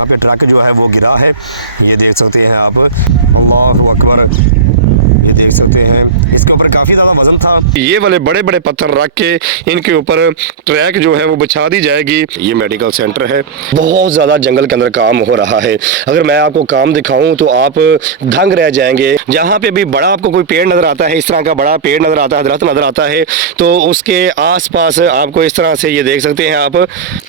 यहाँ पे ट्रक जो है वो गिरा है, ये देख सकते हैं आप। अल्लाहु अकबर, ये देख सकते हैं इसके ऊपर काफ़ी ज़्यादा वजन था। ये वाले बड़े बड़े पत्थर रख के इनके ऊपर ट्रैक जो है वो बिछा दी जाएगी। ये मेडिकल सेंटर है, बहुत ज़्यादा जंगल के अंदर काम हो रहा है। अगर मैं आपको काम दिखाऊं तो आप दंग रह जाएंगे। जहाँ पे भी बड़ा आपको कोई पेड़ नज़र आता है, इस तरह का बड़ा पेड़ नज़र आता है, दरख्त नज़र आता है, तो उसके आसपास आपको इस तरह से ये देख सकते हैं आप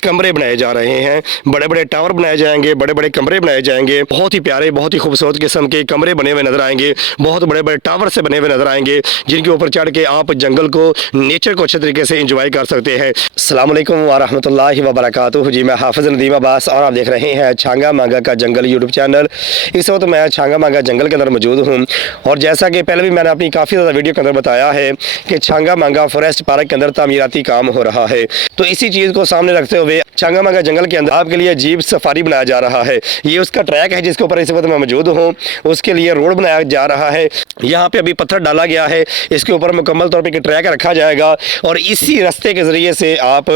कमरे बनाए जा रहे हैं। बड़े बड़े टावर बनाए जाएंगे, बड़े बड़े कमरे बनाए जाएंगे। बहुत ही प्यारे, बहुत ही खूबसूरत किस्म के कमरे बने हुए नजर आएंगे। बहुत बड़े बड़े टावर से बने हुए नजर आएंगे, जिनके ऊपर चढ़ के आप जंगल को, नेचर को अच्छे तरीके से एंजॉय कर सकते हैं। अस्सलाम वालेकुम व रहमतुल्लाहि व बरकातुहू। जी मैं हाफिज़ नदीम अब्बास और आप देख रहे हैं छांगा मांगा का जंगल यूट्यूब चैनल। इस वक्त मैं छांगा मांगा जंगल के अंदर मौजूद हूँ और जैसा कि पहले भी मैंने अपनी काफ़ी ज़्यादा वीडियो के अंदर बताया है कि छांगा मांगा फॉरेस्ट पार्क के अंदर तामीराती काम हो रहा है। तो इसी चीज़ को सामने रखते हुए छांगा मांगा जंगल के अंदर आपके लिए जीप सफारी बनाया जा रहा है। ये उसका ट्रैक है जिसके ऊपर इस वक्त मैं मौजूद हूँ। उसके लिए रोड बनाया जा रहा है। यहाँ पे अभी पत्थर डाला गया है, इसके ऊपर मुकम्मल तौर पे एक ट्रैक रखा जाएगा और इसी रास्ते के ज़रिए से आप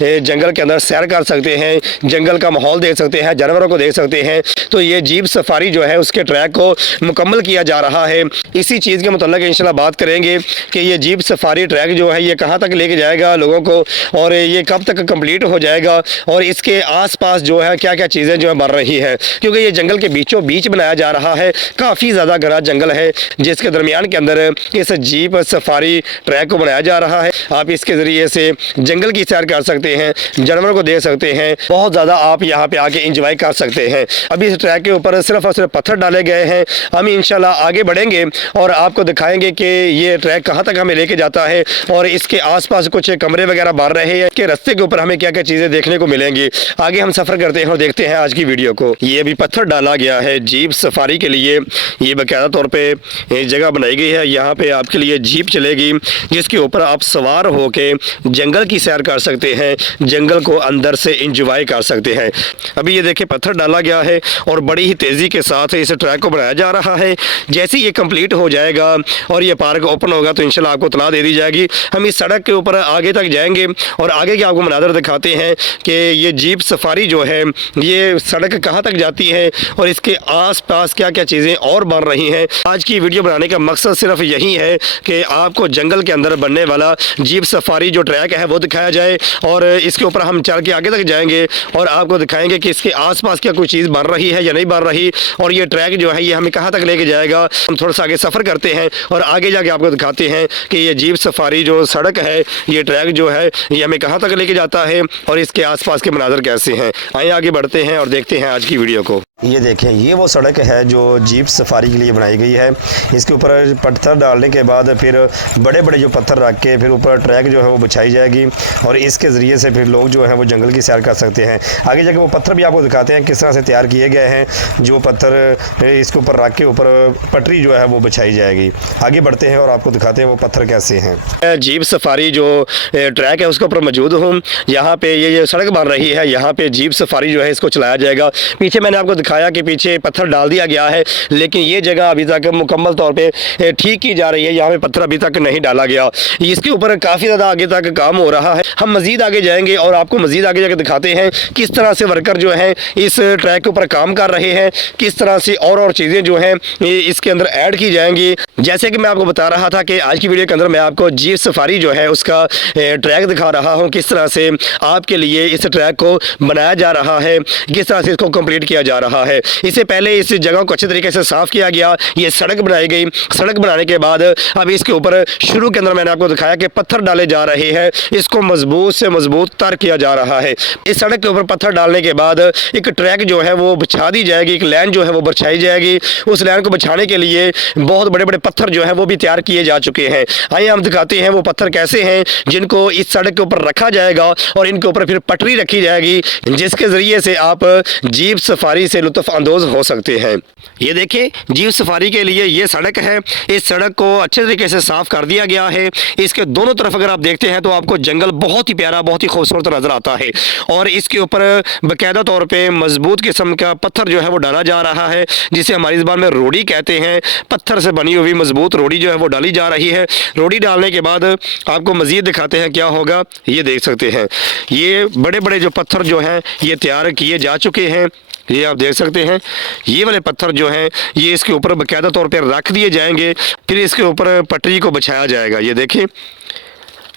जंगल के अंदर सैर कर सकते हैं, जंगल का माहौल देख सकते हैं, जानवरों को देख सकते हैं। तो ये जीप सफारी जो है उसके ट्रैक को मुकम्मल किया जा रहा है। इसी चीज़ के मुतल्लिक़ इंशाल्लाह बात करेंगे कि ये जीप सफारी ट्रैक जो है ये कहाँ तक लेके जाएगा लोगों को और ये कब तक कंप्लीट हो जाएगा और इसके आसपास जो है क्या क्या चीज़ें जो है बन रही है, क्योंकि ये जंगल के बीचों बीच बनाया जा रहा है। काफ़ी ज़्यादा घना जंगल है जिसके दरमियान के अंदर इस जीप सफारी ट्रैक को बनाया जा रहा है। आप इसके ज़रिए से जंगल की सैर कर सकते हैं, जानवरों को देख सकते हैं, बहुत ज़्यादा आप यहाँ पे आके इंजॉय कर सकते हैं। अभी इस ट्रैक के ऊपर सिर्फ और सिर्फ पत्थर डाले गए हैं। हम इंशाल्लाह आगे बढ़ेंगे और आपको दिखाएंगे कि ये ट्रैक कहाँ तक हमें लेके जाता है और इसके आसपास कुछ कमरे वगैरह बन रहे हैं कि रास्ते के ऊपर हमें क्या क्या चीज़ें देखने को मिलेंगी। आगे हम सफ़र करते हैं और देखते हैं आज की वीडियो को। ये भी पत्थर डाला गया है जीप सफारी के लिए। ये बाकायदा तौर पर जगह बनाई गई है, यहाँ पे आपके लिए जीप चलेगी जिसके ऊपर आप सवार होके जंगल की सैर कर सकते हैं, जंगल को अंदर से इंजॉय कर सकते हैं। अभी ये देखिए पत्थर डाला गया है और बड़ी ही तेज़ी के साथ इस ट्रैक को बनाया जा रहा है। जैसे ही ये कंप्लीट हो जाएगा और ये पार्क ओपन होगा तो इंशाल्लाह आपको इत्तला दे दी जाएगी। हम इस सड़क के ऊपर आगे तक जाएंगे और आगे के आपको मनाज़र दिखाते हैं कि ये जीप सफारी जो है ये सड़क कहाँ तक जाती है और इसके आस पास क्या क्या चीज़ें और बन रही हैं। आज की वीडियो बनाने का मकसद सिर्फ यही है कि आपको जंगल के अंदर बनने वाला जीप सफारी जो ट्रैक है वो दिखाया जाए और इसके ऊपर हम चल के आगे तक जाएंगे और आपको दिखाएंगे कि इसके आसपास क्या कोई चीज़ बन रही है या नहीं बन रही और ये ट्रैक जो है ये हमें कहाँ तक लेके जाएगा। हम थोड़ा सा आगे सफ़र करते हैं और आगे जाके आपको दिखाते हैं कि ये जीप सफारी जो सड़क है, ये ट्रैक जो है ये हमें कहाँ तक लेके जाता है और इसके आसपास के मनाज़र कैसे हैं। आइए आगे बढ़ते हैं और देखते हैं आज की वीडियो को। ये देखें, ये वो सड़क है जो जीप सफारी के लिए बनाई गई है। इसके ऊपर पत्थर डालने के बाद फिर बड़े बड़े जो पत्थर रख के फिर ऊपर ट्रैक जो है वो बिछाई जाएगी और इसके ज़रिए से फिर लोग जो है वो जंगल की सैर कर सकते हैं। आगे जाके वो पत्थर भी आपको दिखाते हैं किस तरह से तैयार किए गए हैं। जो पत्थर इसके ऊपर रख के ऊपर पटरी जो है वो बिछाई जाएगी। आगे बढ़ते हैं और आपको दिखाते हैं वो पत्थर कैसे हैं। जीप सफारी जो ट्रैक है उसके ऊपर मौजूद हूँ। यहाँ पे ये सड़क बन रही है, यहाँ पे जीप सफारी जो है इसको चलाया जाएगा। पीछे मैंने आपको दिखाया कि पीछे पत्थर डाल दिया गया है, लेकिन ये जगह अभी तक मुकम्मल तौर पे ठीक की जा रही है। यहाँ पे पत्थर अभी तक नहीं डाला गया। इसके ऊपर काफ़ी ज़्यादा आगे तक काम हो रहा है। हम मज़ीद आगे जाएंगे और आपको मज़ीद आगे जाकर दिखाते हैं किस तरह से वर्कर जो हैं इस ट्रैक के ऊपर काम कर रहे हैं, किस तरह से और चीज़ें जो हैं इसके अंदर ऐड की जाएंगी। जैसे कि मैं आपको बता रहा था कि आज की वीडियो के अंदर मैं आपको जीप सफारी जो है उसका ट्रैक दिखा रहा हूँ, किस तरह से आपके लिए इस ट्रैक को बनाया जा रहा है, किस तरह से इसको कंप्लीट किया जा रहा है। इससे पहले इस जगह को अच्छे तरीके से साफ़ किया गया, ये सड़क बनाई गई। सड़क बनाने के बाद अब इसके ऊपर शुरू के अंदर मैंने आपको दिखाया कि पत्थर डाले जा रहे हैं, इसको मजबूत से मजबूत तर किया जा रहा है। इस सड़क के ऊपर पत्थर डालने के बाद एक ट्रैक जो है वो बिछा दी जाएगी, एक लाइन जो है वो बिछाई जाएगी। उस लाइन को बिछाने के लिए बहुत बड़े बड़े पत्थर जो है वो भी तैयार किए जा चुके हैं। आइए हम दिखाते हैं वो पत्थर कैसे हैं जिनको इस सड़क के ऊपर रखा जाएगा और इनके ऊपर फिर पटरी रखी जाएगी जिसके ज़रिए से आप जीप सफारी से लुत्फ़ अंदोज़ हो सकते हैं। ये देखिए जीप सफारी के लिए ये सड़क है। इस सड़क को अच्छे तरीके से साफ़ कर दिया गया है। इसके दोनों तरफ अगर आप देखते हैं तो आपको जंगल बहुत ही प्यारा, बहुत ही खूबसूरत नज़र आता है और इसके ऊपर बाकायदा तौर पे मजबूत किस्म का पत्थर जो है वो डाला जा रहा है, जिसे हमारी ज़बान में रोड़ी कहते हैं। पत्थर से बनी हुई मजबूत रोड़ी जो है वो डाली जा रही है। रोड़ी डालने के बाद आपको मज़ीद दिखाते हैं क्या होगा। ये देख सकते हैं ये बड़े बड़े जो पत्थर जो हैं ये तैयार किए जा चुके हैं। ये आप देख सकते हैं, ये वाले पत्थर जो हैं ये इसके ऊपर बाकायदा तौर पर रख दिए जाएंगे, फिर इसके ऊपर पटरी को बिछाया जाएगा। ये देखिए,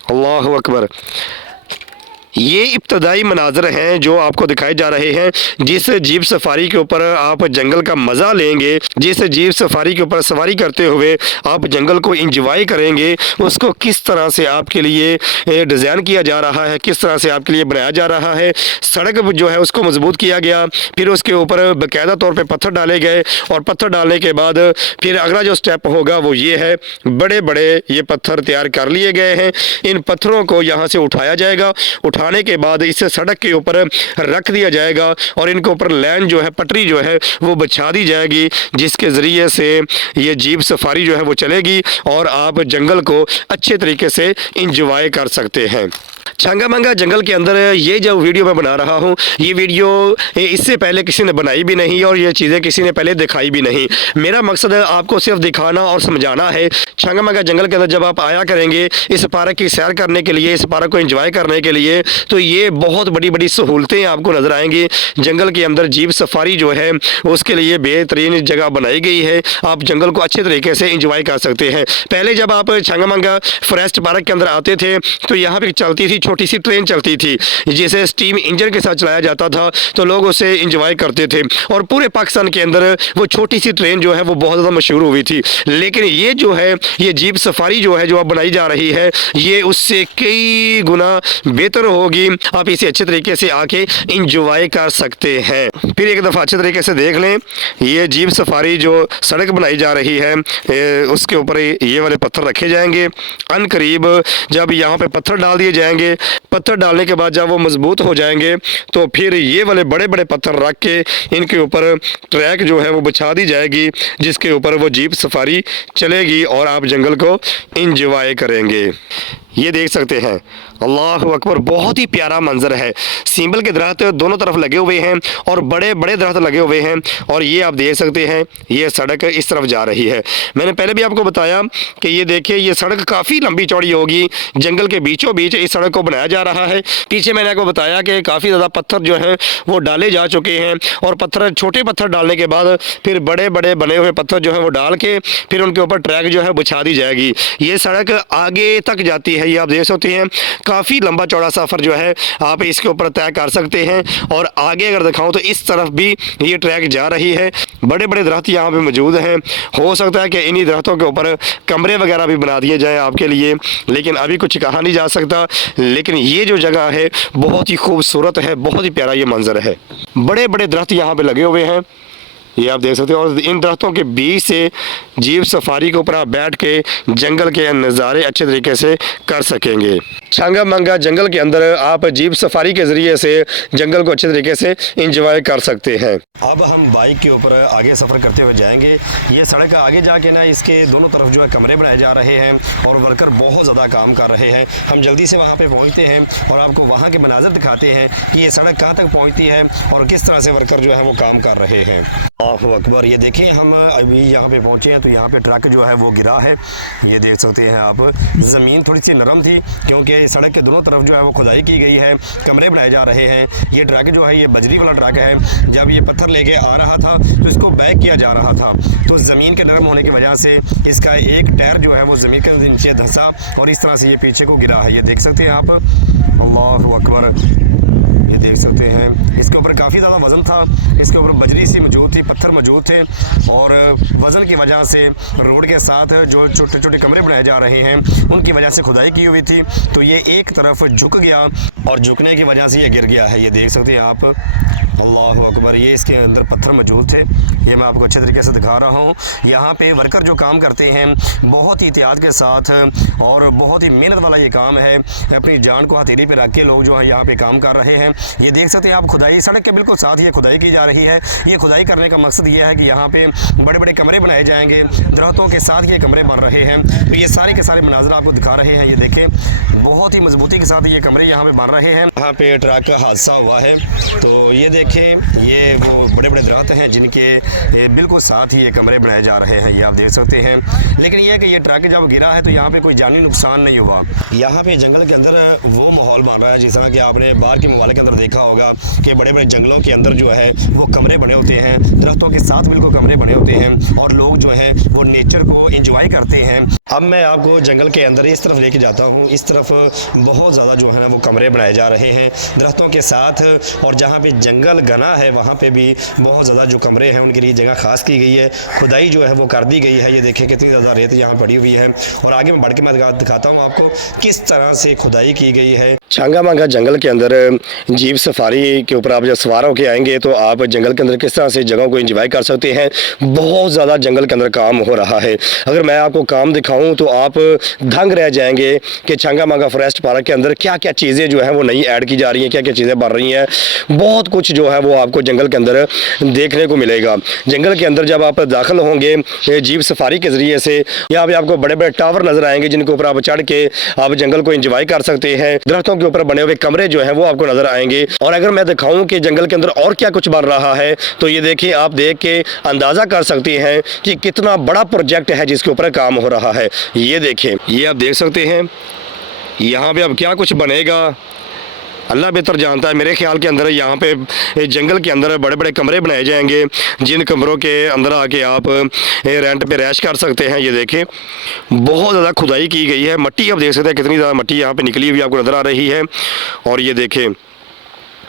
अल्लाह अकबर। ये इब्तदाई मनाजर हैं जो आपको दिखाए जा रहे हैं। जिस जीप सफारी के ऊपर आप जंगल का मज़ा लेंगे, जिस जीप सफारी के ऊपर सवारी करते हुए आप जंगल को इंजॉय करेंगे, उसको किस तरह से आपके लिए डिज़ाइन किया जा रहा है, किस तरह से आपके लिए बनाया जा रहा है। सड़क जो है उसको मजबूत किया गया, फिर उसके ऊपर बाकायदा तौर पर पत्थर डाले गए, और पत्थर डालने के बाद फिर अगला जो स्टेप होगा वो ये है, बड़े बड़े ये पत्थर तैयार कर लिए गए हैं। इन पत्थरों को यहाँ से उठाया जाएगा, उठाने के बाद इसे सड़क के ऊपर रख दिया जाएगा, और इनके ऊपर लाइन जो है, पटरी जो है वो बिछा दी जाएगी, जिसके ज़रिए से ये जीप सफारी जो है वो चलेगी और आप जंगल को अच्छे तरीके से इंजॉय कर सकते हैं। छंगामंगा जंगल के अंदर ये जो वीडियो मैं बना रहा हूँ, ये वीडियो इससे पहले किसी ने बनाई भी नहीं और ये चीज़ें किसी ने पहले दिखाई भी नहीं। मेरा मकसद है आपको सिर्फ दिखाना और समझाना है। छंगामंगा जंगल के अंदर जब आप आया करेंगे इस पार्क की सैर करने के लिए, इस पार्क को एंजॉय करने के लिए, तो ये बहुत बड़ी बड़ी सहूलतें आपको नज़र आएंगी। जंगल के अंदर जीप सफारी जो है उसके लिए बेहतरीन जगह बनाई गई है, आप जंगल को अच्छे तरीके से इंजॉय कर सकते हैं। पहले जब आप छंगामंगा फॉरेस्ट पार्क के अंदर आते थे तो यहाँ पर चलती थी, छोटी सी ट्रेन चलती थी जिसे स्टीम इंजन के साथ चलाया जाता था, तो लोग उसे इंजॉय करते थे, और पूरे पाकिस्तान के अंदर वो छोटी सी ट्रेन जो है वो बहुत ज़्यादा मशहूर हुई थी। लेकिन ये जो है, ये जीप सफारी जो है जो अब बनाई जा रही है, ये उससे कई गुना बेहतर होगी। आप इसे अच्छे तरीके से आके इंजॉय कर सकते हैं। फिर एक दफ़ा अच्छे तरीके से देख लें, ये जीप सफारी जो सड़क बनाई जा रही है उसके ऊपर ये वाले पत्थर रखे जाएंगे। अनकरीब जब यहाँ पे पत्थर डाल दिए जाएंगे, पत्थर डालने के बाद जब वो मजबूत हो जाएंगे तो फिर ये वाले बड़े बड़े पत्थर रख के इनके ऊपर ट्रैक जो है वो बिछा दी जाएगी, जिसके ऊपर वो जीप सफारी चलेगी और आप जंगल को इंजॉय करेंगे। ये देख सकते हैं, अल्लाह अकबर, बहुत ही प्यारा मंजर है। सींबल के दरख्त दोनों तरफ लगे हुए हैं और बड़े बड़े दरख्त लगे हुए हैं, और ये आप देख सकते हैं ये सड़क इस तरफ जा रही है। मैंने पहले भी आपको बताया कि ये देखिए, ये सड़क काफ़ी लंबी चौड़ी होगी, जंगल के बीचों बीच इस सड़क को बनाया जा रहा है। पीछे मैंने आपको बताया कि काफ़ी ज़्यादा पत्थर जो हैं वो डाले जा चुके हैं, और पत्थर, छोटे पत्थर डालने के बाद फिर बड़े बड़े बने हुए पत्थर जो हैं वो डाल के फिर उनके ऊपर ट्रैक जो है बिछा दी जाएगी। ये सड़क आगे तक जाती है, ये आप देख सकते हैं, काफ़ी लंबा चौड़ा सफ़र जो है आप इसके ऊपर तय कर सकते हैं। और आगे अगर दिखाऊं तो इस तरफ भी ये ट्रैक जा रही है, बड़े बड़े दरख्त यहाँ पे मौजूद हैं। हो सकता है कि इन्हीं दरख्तों के ऊपर कमरे वगैरह भी बना दिए जाएं आपके लिए, लेकिन अभी कुछ कहा नहीं जा सकता। लेकिन ये जो जगह है बहुत ही खूबसूरत है, बहुत ही प्यारा ये मंजर है। बड़े बड़े दरख्त यहाँ पे लगे हुए हैं, ये आप देख सकते हो, और इन दरख्तों के बीच से जीप सफारी के ऊपर आप बैठ के जंगल के नज़ारे अच्छे तरीके से कर सकेंगे। छंगामंगा जंगल के अंदर आप जीप सफारी के ज़रिए से जंगल को अच्छे तरीके से इंजॉय कर सकते हैं। अब हम बाइक के ऊपर आगे सफ़र करते हुए जाएंगे। ये सड़क आगे जाके ना, इसके दोनों तरफ जो है कमरे बनाए जा रहे हैं और वर्कर बहुत ज़्यादा काम कर रहे हैं। हम जल्दी से वहाँ पर पहुँचते हैं और आपको वहाँ के मनाजर दिखाते हैं कि ये सड़क कहाँ तक पहुँचती है और किस तरह से वर्कर जो है वो काम कर रहे हैं। अल्लाहु अकबर, ये देखिए, हम अभी यहाँ पे पहुँचे हैं तो यहाँ पे ट्रक जो है वो गिरा है। ये देख सकते हैं आप, ज़मीन थोड़ी सी नरम थी क्योंकि सड़क के दोनों तरफ जो है वो खुदाई की गई है, कमरे बनाए जा रहे हैं। ये ट्रक जो है ये बजरी वाला ट्रक है। जब ये पत्थर लेके आ रहा था तो इसको बैक किया जा रहा था, तो ज़मीन के नरम होने की वजह से इसका एक टायर जो है वो ज़मीन के नीचे धंसा और इस तरह से ये पीछे को गिरा है। ये देख सकते हैं आप, अल्लाहु अकबर, ये देख सकते हैं। इसके ऊपर काफ़ी ज़्यादा वज़न था, इसके ऊपर बजरी सी मौजूद थी, पत्थर मौजूद थे, और वज़न की वजह से रोड के साथ जो छोटे छोटे कमरे बनाए जा रहे हैं उनकी वजह से खुदाई की हुई थी, तो ये एक तरफ झुक गया और झुकने की वजह से ये गिर गया है। ये देख सकते हैं आप, अल्लाह अकबर, ये इसके अंदर पत्थर मौजूद थे। ये मैं आपको अच्छे तरीके से दिखा रहा हूँ। यहाँ पे वर्कर जो काम करते हैं बहुत ही एहतियात के साथ और बहुत ही मेहनत वाला ये काम है, अपनी जान को हथेली पे रख के लोग जो है यहाँ पे काम कर रहे हैं। ये देख सकते हैं आप, खुदाई सड़क के बिल्कुल साथ ही खुदाई की जा रही है। ये खुदाई करने का मकसद ये है कि यहाँ पे बड़े बड़े कमरे बनाए जाएंगे, दरख्तों के साथ ये कमरे बन रहे हैं। तो ये सारे के सारे मनाज़र आपको दिखा रहे हैं। ये देखें, बहुत ही मजबूती के साथ ये कमरे यहाँ पे बन रहे हैं। यहाँ पे ट्रक का हादसा हुआ है, तो ये देखें, ये वो बड़े बड़े दरख्त हैं जिनके बिल्कुल साथ ही ये कमरे बनाए जा रहे हैं। ये आप देख सकते हैं। लेकिन ये कि ये ट्रक जब गिरा है तो यहाँ पे कोई जानी नुकसान नहीं हुआ। यहाँ पे जंगल के अंदर वो माहौल बन रहा है जिस तरह कि आपने बाहर के मोबाइल के अंदर देखा होगा कि बड़े बड़े जंगलों के अंदर जो है वो कमरे बने होते हैं, दरख्तों के साथ बिल्कुल कमरे बने होते हैं और लोग जो है वो नेचर को एंजॉय करते हैं। अब मैं आपको जंगल के अंदर इस तरफ लेके जाता हूँ। इस तरफ बहुत ज़्यादा जो है ना वो कमरे बनाए जा रहे हैं दरख्तों के साथ, और जहाँ पे जंगल घना है वहाँ पे भी बहुत ज़्यादा जो कमरे हैं उनके लिए जगह खास की गई है, खुदाई जो है वो कर दी गई है। ये देखें कितनी ज़्यादा रेत यहाँ पड़ी हुई है, और आगे मैं बढ़ के मैं दिखाता हूँ आपको किस तरह से खुदाई की गई है। छांगा मांगा जंगल के अंदर जीप सफारी के ऊपर आप जब सवार होकर आएंगे तो आप जंगल के अंदर किस तरह से जगहों को एंजॉय कर सकते हैं। बहुत ज़्यादा जंगल के अंदर काम हो रहा है। अगर मैं आपको काम दिखाऊं तो आप दंग रह जाएंगे कि छांगा मांगा फॉरेस्ट पार्क के अंदर क्या क्या चीज़ें जो हैं वो नई ऐड की जा रही हैं, क्या क्या चीज़ें बन रही हैं। बहुत कुछ जो है वो आपको जंगल के अंदर देखने को मिलेगा। जंगल के अंदर जब आप दाखिल होंगे जीप सफारी के ज़रिए से, यहाँ पे आपको बड़े बड़े टावर नज़र आएंगे जिनके ऊपर आप चढ़ के आप जंगल को एंजॉय कर सकते हैं। दरख्तों के ऊपर बने हुए कमरे जो हैं वो आपको नजर आएंगे। और अगर मैं दिखाऊं कि जंगल के अंदर और क्या कुछ बन रहा है तो ये देखिए, आप देख के अंदाजा कर सकते हैं कि कितना बड़ा प्रोजेक्ट है जिसके ऊपर काम हो रहा है। ये देखें, ये आप देख सकते हैं यहाँ पे अब क्या कुछ बनेगा अल्लाह बेहतर जानता है। मेरे ख्याल के अंदर यहाँ पे जंगल के अंदर बड़े बड़े कमरे बनाए जाएंगे जिन कमरों के अंदर आके आप रेंट पे रैश कर सकते हैं। ये देखें, बहुत ज़्यादा खुदाई की गई है। मिट्टी आप देख सकते हैं कितनी ज़्यादा मिट्टी यहाँ पे निकली हुई आपको नज़र आ रही है। और ये देखें,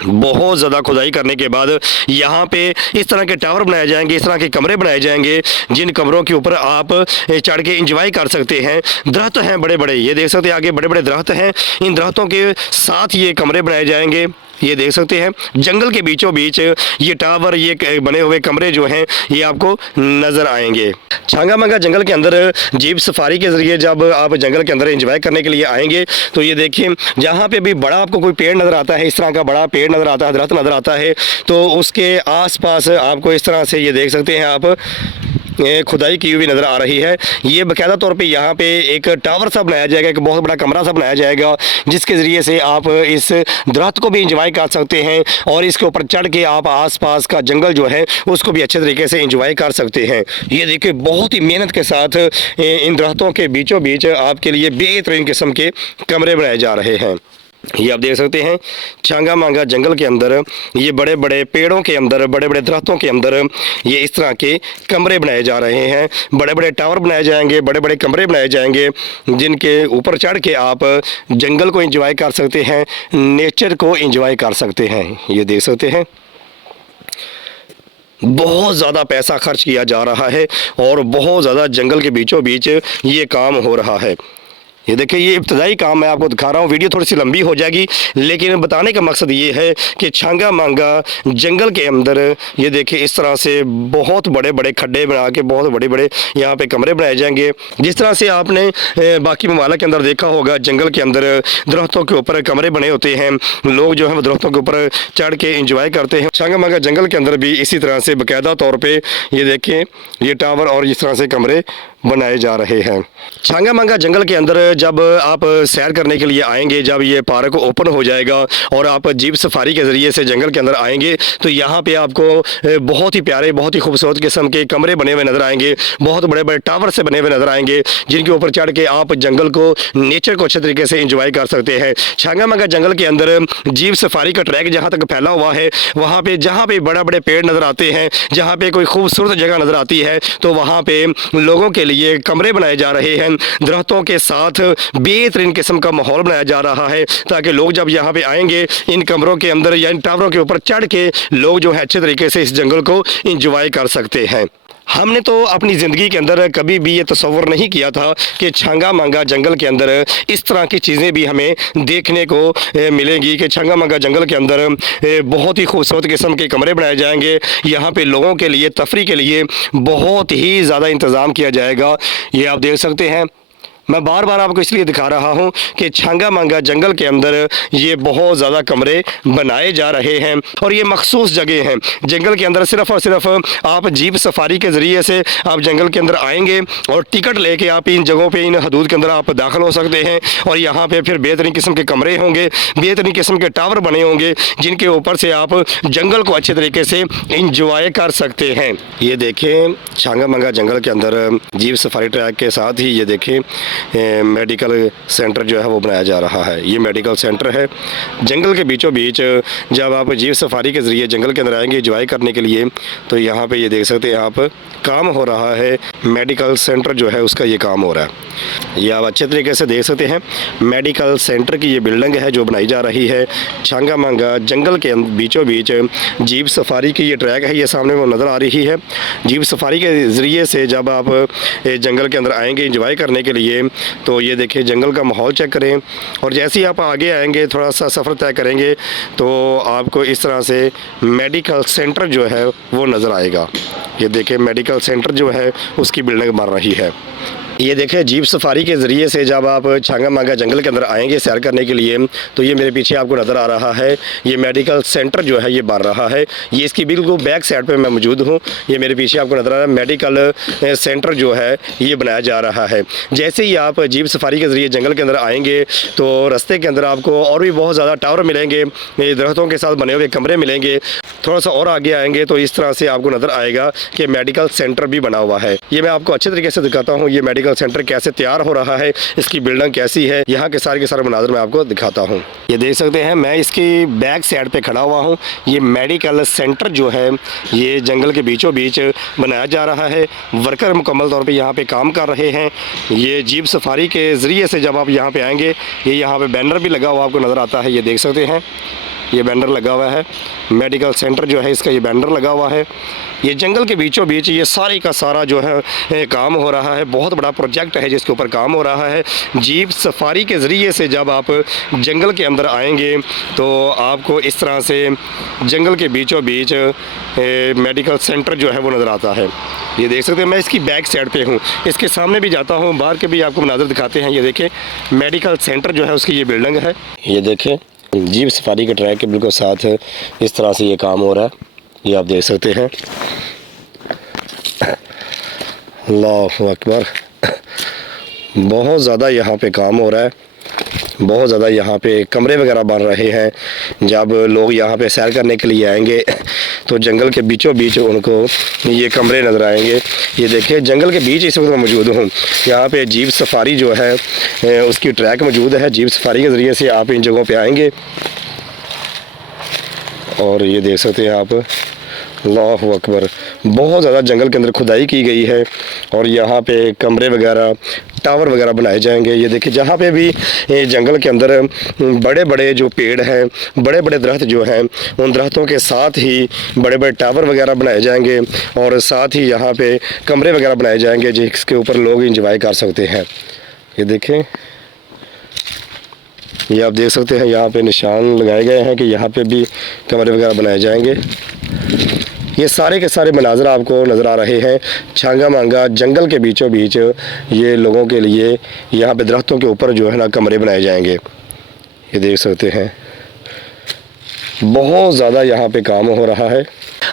बहुत ज़्यादा खुदाई करने के बाद यहाँ पे इस तरह के टावर बनाए जाएंगे, इस तरह के कमरे बनाए जाएंगे जिन कमरों के ऊपर आप चढ़ के एंजॉय कर सकते हैं। दरख्त हैं बड़े बड़े, ये देख सकते हैं आगे बड़े बड़े दरख्त हैं। इन दरख्तों के साथ ये कमरे बनाए जाएंगे। ये देख सकते हैं जंगल के बीचों बीच ये टावर, ये बने हुए कमरे जो हैं ये आपको नज़र आएंगे। छांगा मांगा जंगल के अंदर जीप सफारी के ज़रिए जब आप जंगल के अंदर एंजॉय करने के लिए आएंगे तो ये देखिए, जहाँ पे भी बड़ा आपको कोई पेड़ नज़र आता है, इस तरह का बड़ा पेड़ नज़र आता है, दरख्त नज़र आता है, तो उसके आसपास आपको इस तरह से ये देख सकते हैं आप खुदाई की हुई नज़र आ रही है। ये बाकायदा तौर पे यहाँ पे एक टावर सा बनाया जाएगा, एक बहुत बड़ा कमरा सा बनाया जाएगा जिसके ज़रिए से आप इस दरख्त को भी एंजॉय कर सकते हैं और इसके ऊपर चढ़ के आप आसपास का जंगल जो है उसको भी अच्छे तरीके से एंजॉय कर सकते हैं। ये देखिए, बहुत ही मेहनत के साथ इन दरख्तों के बीचों बीच आपके लिए बेहतरीन किस्म के कमरे बनाए जा रहे हैं। ये आप देख सकते हैं छांगा मांगा जंगल के अंदर ये बड़े बड़े पेड़ों के अंदर, बड़े बड़े दरख्तों के अंदर ये इस तरह के कमरे बनाए जा रहे हैं। बड़े बड़े टावर बनाए जाएंगे, बड़े बड़े कमरे बनाए जाएंगे जिनके ऊपर चढ़ के आप जंगल को एंजॉय कर सकते हैं, नेचर को एंजॉय कर सकते हैं। ये देख सकते हैं बहुत ज़्यादा पैसा खर्च किया जा रहा है और बहुत ज़्यादा जंगल के बीचों बीच ये काम हो रहा है। ये देखिए, ये इब्तदाई काम मैं आपको दिखा रहा हूँ। वीडियो थोड़ी सी लंबी हो जाएगी लेकिन बताने का मकसद ये है कि छांगा मांगा जंगल के अंदर ये देखिए इस तरह से बहुत बड़े बड़े खड्डे बना के बहुत बड़े बड़े यहाँ पे कमरे बनाए जाएंगे। जिस तरह से आपने बाकी ममालिक के अंदर देखा होगा जंगल के अंदर दरख्तों के ऊपर कमरे बने होते हैं, लोग जो है वो दरख्तों के ऊपर चढ़ के इंजॉय करते हैं। छांगा मांगा जंगल के अंदर भी इसी तरह से बाकायदा तौर पर ये देखें ये टावर और इस तरह से कमरे बनाए जा रहे हैं। छांगा मांगा जंगल के अंदर जब आप सैर करने के लिए आएंगे, जब ये पार्क ओपन हो जाएगा और आप जीप सफारी के ज़रिए से जंगल के अंदर आएंगे तो यहाँ पे आपको बहुत ही प्यारे, बहुत ही खूबसूरत किस्म के कमरे बने हुए नज़र आएंगे, बहुत बड़े बड़े टावर से बने हुए नज़र आएंगे जिनके ऊपर चढ़ के आप जंगल को, नेचर को अच्छे तरीके से इंजॉय कर सकते हैं। छांगा मांगा जंगल के अंदर जीप सफारी का ट्रैक जहाँ तक फैला हुआ है, वहाँ पर जहाँ पे बड़े बड़े पेड़ नज़र आते हैं, जहाँ पे कोई खूबसूरत जगह नज़र आती है तो वहाँ पे लोगों के लिए कमरे बनाए जा रहे हैं। दरख्तों के साथ बेहतरीन किस्म का माहौल बनाया जा रहा है ताकि लोग जब यहाँ पे आएंगे इन कमरों के अंदर या इन टावरों के ऊपर चढ़ के लोग जो है अच्छे तरीके से इस जंगल को इंजॉय कर सकते हैं। हमने तो अपनी ज़िंदगी के अंदर कभी भी ये तसव्वुर नहीं किया था कि छांगा मांगा जंगल के अंदर इस तरह की चीज़ें भी हमें देखने को मिलेंगी कि छांगा मांगा जंगल के अंदर बहुत ही खूबसूरत किस्म के कमरे बनाए जाएंगे। यहाँ पे लोगों के लिए, तफरी के लिए बहुत ही ज़्यादा इंतज़ाम किया जाएगा। ये आप देख सकते हैं, मैं बार बार आपको इसलिए दिखा रहा हूँ कि छांगा मांगा जंगल के अंदर ये बहुत ज़्यादा कमरे बनाए जा रहे हैं और ये मखसूस जगह हैं। जंगल के अंदर सिर्फ़ और सिर्फ आप जीप सफारी के ज़रिए से आप जंगल के अंदर आएंगे और टिकट लेके आप इन जगहों पे, इन हदूद के अंदर आप दाखिल हो सकते हैं और यहाँ पे फिर बेहतरीन किस्म के कमरे होंगे, बेहतरीन किस्म के टावर बने होंगे जिनके ऊपर से आप जंगल को अच्छे तरीके से इंजॉय कर सकते हैं। ये देखें छांगा मांगा जंगल के अंदर जीप सफारी ट्रैक के साथ ही ये देखें मेडिकल सेंटर जो है वो बनाया जा रहा है। ये मेडिकल सेंटर है जंगल के बीचों बीच। जब आप जीप सफारी के ज़रिए जंगल के अंदर आएंगे इंजॉय करने के लिए, तो यहाँ पे ये देख सकते हैं आप, काम हो रहा है। मेडिकल सेंटर जो है उसका ये काम हो रहा है। ये आप अच्छे तरीके से देख सकते हैं। मेडिकल सेंटर की ये बिल्डिंग है जो बनाई जा रही है छांगा मांगा जंगल के बीचों बीच। जीप सफारी की ये ट्रैक है, ये सामने वो नज़र आ रही है। जीप सफारी के ज़रिए से जब आप जंगल के अंदर आएंगे इंजॉय करने के लिए, तो ये देखिए जंगल का माहौल चेक करें। और जैसे ही आप आगे आएंगे, थोड़ा सा सफ़र तय करेंगे, तो आपको इस तरह से मेडिकल सेंटर जो है वो नज़र आएगा। ये देखिए मेडिकल सेंटर जो है उसकी बिल्डिंग बन रही है। ये देखिए जीप सफारी के ज़रिए से जब आप छांगा मांगा जंगल के अंदर आएंगे सैर करने के लिए, तो ये मेरे पीछे आपको नज़र आ रहा है ये मेडिकल सेंटर जो है ये बन रहा है। ये इसकी बिल्कुल बैक साइड पे मैं मौजूद हूँ। ये मेरे पीछे आपको नज़र आ रहा है मेडिकल सेंटर जो है ये बनाया जा रहा है। जैसे ही आप जीप सफारी के ज़रिए जंगल के अंदर आएंगे, तो रास्ते के अंदर आपको और भी बहुत ज़्यादा टावर मिलेंगे, दरख्तों के साथ बने हुए कमरे मिलेंगे। थोड़ा सा और आगे आएंगे तो इस तरह से आपको नज़र आएगा कि मेडिकल सेंटर भी बना हुआ है। ये मैं आपको अच्छे तरीके से दिखाता हूँ ये मेडिकल सेंटर कैसे तैयार हो रहा है, इसकी बिल्डिंग कैसी है, यहाँ के सारे मनाज़र मैं आपको दिखाता हूँ। ये देख सकते हैं मैं इसकी बैक साइड पे खड़ा हुआ हूँ। ये मेडिकल सेंटर जो है ये जंगल के बीचों बीच बनाया जा रहा है। वर्कर मुकम्मल तौर पे यहाँ पे काम कर रहे हैं। ये जीप सफारी के ज़रिए से जब आप यहाँ पे आएंगे, ये यहाँ पे बैनर भी लगा हुआ आपको नज़र आता है। ये देख सकते हैं ये बैनर लगा हुआ है मेडिकल सेंटर जो है इसका, ये बैनर लगा हुआ है। ये जंगल के बीचों बीच ये सारे का सारा जो है काम हो रहा है। बहुत बड़ा प्रोजेक्ट है जिसके ऊपर काम हो रहा है। जीप सफारी के ज़रिए से जब आप जंगल के अंदर आएंगे, तो आपको इस तरह से जंगल के बीचों बीच मेडिकल सेंटर जो है वो नज़र आता है। ये देख सकते हैं मैं इसकी बैक साइड पे हूँ, इसके सामने भी जाता हूँ, बाहर के भी आपको मनाज़र दिखाते हैं। ये देखें मेडिकल सेंटर जो है उसकी ये बिल्डिंग है। ये देखें जीप सफारी के ट्रैक के बिल्कुल साथ इस तरह से ये काम हो रहा है। ये आप देख सकते हैं। अल्लाहु अकबर, बहुत ज़्यादा यहाँ पे काम हो रहा है। बहुत ज़्यादा यहाँ पे कमरे वगैरह बन रहे हैं। जब लोग यहाँ पे सैर करने के लिए आएंगे, तो जंगल के बीचों बीच उनको ये कमरे नज़र आएंगे। ये देखिए जंगल के बीच इस वक्त मैं मौजूद हूँ। यहाँ पे जीप सफारी जो है उसकी ट्रैक मौजूद है। जीप सफारी के ज़रिए से आप इन जगहों पे आएंगे। और ये देख सकते हैं आप, अल्लाहु अकबर, बहुत ज़्यादा जंगल के अंदर खुदाई की गई है। और यहाँ पे कमरे वगैरह टावर वगैरह बनाए जाएंगे। ये देखिए जहाँ पे भी जंगल के अंदर बड़े बड़े जो पेड़ हैं, बड़े बड़े दरख्त जो हैं, उन दरख्तों के साथ ही बड़े बड़े टावर वगैरह बनाए जाएंगे। और साथ ही यहाँ पे कमरे वगैरह बनाए जाएंगे जिसके ऊपर लोग इंजॉय कर सकते हैं। ये देखें, ये आप देख सकते हैं यहाँ पे निशान लगाए गए हैं कि यहाँ पे भी कमरे वगैरह बनाए जाएंगे। ये सारे के सारे मनाज़र आपको नज़र आ रहे हैं छांगा मांगा जंगल के बीचों बीच। ये लोगों के लिए यहाँ पे दरख्तों के ऊपर जो है ना कमरे बनाए जाएंगे। ये देख सकते हैं बहुत ज़्यादा यहाँ पे काम हो रहा है।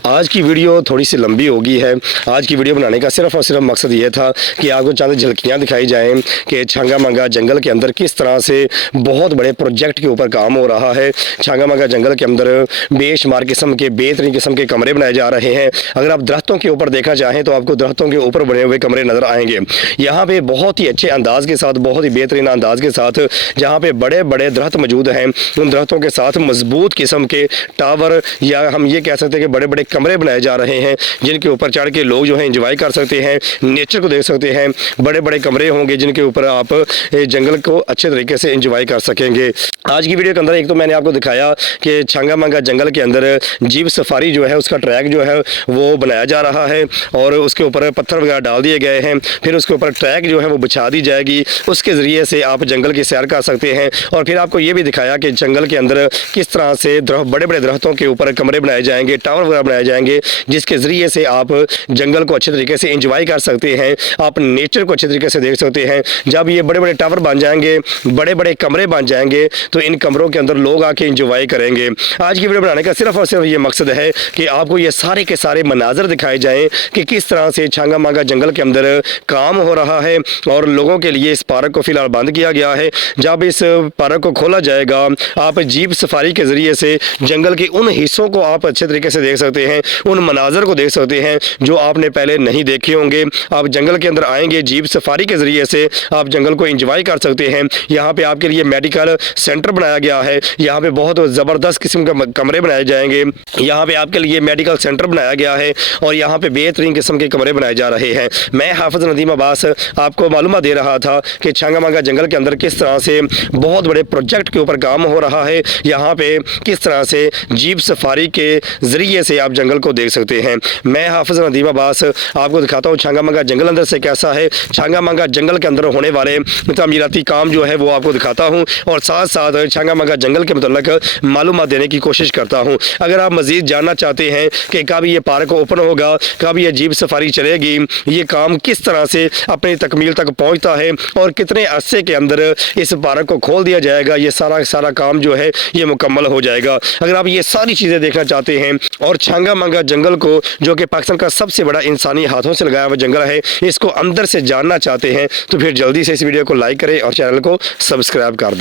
आज की वीडियो थोड़ी सी लंबी हो गई है। आज की वीडियो बनाने का सिर्फ़ और सिर्फ मकसद ये था कि आपको चंद झलकियाँ दिखाई जाएं कि छांगा मांगा जंगल के अंदर किस तरह से बहुत बड़े प्रोजेक्ट के ऊपर काम हो रहा है। छांगा मांगा जंगल के अंदर बेशुमार किस्म के बेहतरीन किस्म के कमरे बनाए जा रहे हैं। अगर आप दरख्तों के ऊपर देखा चाहें तो आपको दरख्तों के ऊपर बने हुए कमरे नज़र आएंगे। यहाँ पर बहुत ही अच्छे अंदाज के साथ, बहुत ही बेहतरीन अंदाज के साथ जहाँ पर बड़े बड़े दरख्त मौजूद हैं, उन दरख्तों के साथ मजबूत किस्म के टावर या हम ये कह सकते हैं कि बड़े बड़े कमरे बनाए जा रहे हैं जिनके ऊपर चढ़ के लोग जो है एंजॉय कर सकते हैं, नेचर को देख सकते हैं। बड़े बड़े कमरे होंगे जिनके ऊपर आप जंगल को अच्छे तरीके से एंजॉय कर सकेंगे। आज की वीडियो के अंदर एक तो मैंने आपको दिखाया कि छांगा मांगा जंगल के अंदर जीप सफारी जो है उसका ट्रैक जो है वो बनाया जा रहा है और उसके ऊपर पत्थर वगैरह डाल दिए गए हैं। फिर उसके ऊपर ट्रैक जो है वो बिछा दी जाएगी, उसके ज़रिए से आप जंगल की सैर कर सकते हैं। और फिर आपको ये भी दिखाया कि जंगल के अंदर किस तरह से बड़े बड़े दरख्तों के ऊपर कमरे बनाए जाएंगे, टावर वगैरह बनाए जाएंगे, जिसके ज़रिए से आप जंगल को अच्छे तरीके से एंजॉय कर सकते हैं। आप नेचर को अच्छे तरीके से देख सकते हैं। जब ये बड़े बड़े टावर बन जाएंगे, बड़े बड़े कमरे बन जाएंगे, तो इन कमरों के अंदर लोग आके एंजॉय करेंगे। आज की वीडियो बनाने का सिर्फ और सिर्फ ये मकसद है कि आपको ये सारे के सारे मनाजर दिखाए जाएं कि किस तरह से छांगा मांगा जंगल के अंदर काम हो रहा है। और लोगों के लिए इस पार्क को फ़िलहाल बंद किया गया है। जब इस पार्क को खोला जाएगा, आप जीप सफारी के ज़रिए से जंगल के उन हिस्सों को आप अच्छे तरीके से देख सकते हैं, उन मनाजर को देख सकते हैं जो आपने पहले नहीं देखे होंगे। आप जंगल के अंदर आएंगे, जीप सफारी के ज़रिए से आप जंगल को एंजॉय कर सकते हैं। यहाँ पे आपके लिए मेडिकल सेंटर बनाया गया है, यहाँ पे बहुत ज़बरदस्त किस्म के कमरे बनाए जाएंगे। यहाँ पे आपके लिए मेडिकल सेंटर बनाया गया है और यहाँ पे बेहतरीन किस्म के कमरे बनाए जा रहे हैं। मैं हाफिज़ नदीम अब्बास आपको मालूमात दे रहा था कि छांगामांगा जंगल के अंदर किस तरह से बहुत बड़े प्रोजेक्ट के ऊपर काम हो रहा है। यहाँ पे किस तरह से जीप सफारी के ज़रिए से आप जंगल को देख सकते हैं। मैं हाफिज़ नदीम अब्बास आपको दिखाता हूँ छांगामांगा जंगल अंदर से कैसा है। छांगामांगा जंगल के अंदर होने वाले तमीराती काम जो है वो आपको दिखाता हूँ और साथ साथ छांगामांगा जंगल के मतलब मालूमात देने की कोशिश करता हूँ। अगर आप मज़ीद जानना चाहते हैं कि कब ये पार्क ओपन होगा, कब ये जीप सफारी चलेगी, ये काम किस तरह से अपनी तकमील तक पहुँचता है और कितने अरसे के अंदर इस पार्क को खोल दिया जाएगा, ये सारा काम जो है ये मुकम्मल हो जाएगा। अगर आप ये सारी चीज़ें देखना चाहते हैं और छांगामांगा जंगल को, जो कि पाकिस्तान का सबसे बड़ा इंसानी हाथों से लगाया हुआ जंगल है, इसको अंदर से जानना चाहते हैं तो फिर जल्दी से इस वीडियो को लाइक करें और चैनल को सब्सक्राइब कर दें।